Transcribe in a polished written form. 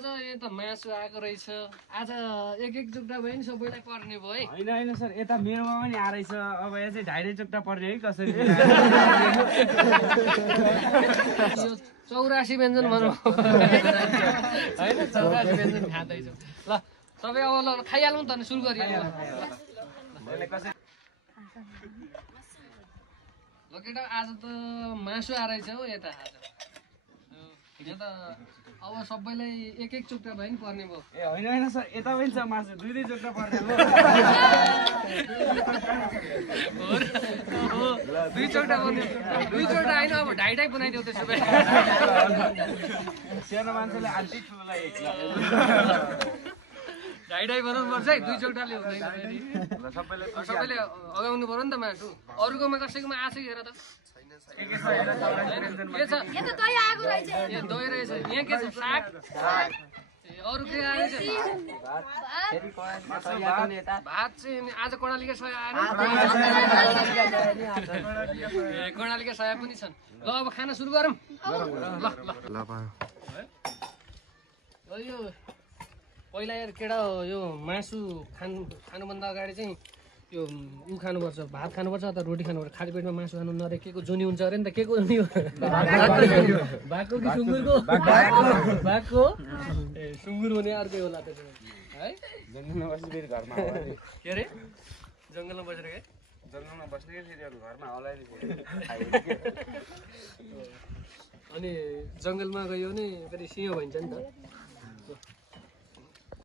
आज यो त मासु आएको रहेछ आज एक चुक्टा भयो नि सबैलाई पर्ने भयो है होइन सर यता मेरोमा पनि आएछ अब यहाँ चाहिँ 2.5 चुक्टा पर्ने है कसरी यो 84 व्यञ्जन भनौँ होइन 84 व्यञ्जन खाँदैछु ल सबै अब ल खाइहालौँ त सुरु गरिहालौँ ल केटा आज त मासु आएछ हो यता आज यहाँ त अब सबैलाई एक चुक्टा भयो नि पर्ने भयो ए होइन सर यता पनि छ मासु 2 चुक्टा पर्ने हो 2 चुक्टा पर्ने 2 चुक्टा होइन अब 2.5 बनाइदेऊ त्यसो भए सानो मान्छेले आन्टी ठुलोलाई 2.5 बनाउनु पर्छ है 2 चुक्टाले हुँदैन सबैले अगाउनु पर्यो नि त मासु अरूकोमा कसैकोमा आछ कि हेर त के छ यो त दही आएको रहेछ यहाँ दही रहेछ यहाँ के छ साग अरू के आएछ भात चाहिँ आज कर्णालीका सय आएन कर्णालीका सय पनि छन् ल अब खाना सुरु गरौँ ल यो पहिला यार केटा यो मासु खानुभन्दा अगाडि चाहिँ यो उ खानुपर्छ भात खानुपर्छ अथवा रोटी खानुपर्छ खाली पेटमा मासु खानु नरे के को जुनी हुन्छ अरे नि त के को जुनी हो भागको कि सुँगुरको भागको ए सुँगुर हुने अर्कै होला त्यसो है जङ्गलमा बस्ने फेरि घरमा के अरे जङ्गलमा बसेर के जङ्गलमा बस्ने फेरि घरमा होला अनि जङ्गलमा गयो भने फेरि सिंह भइन्छ नि त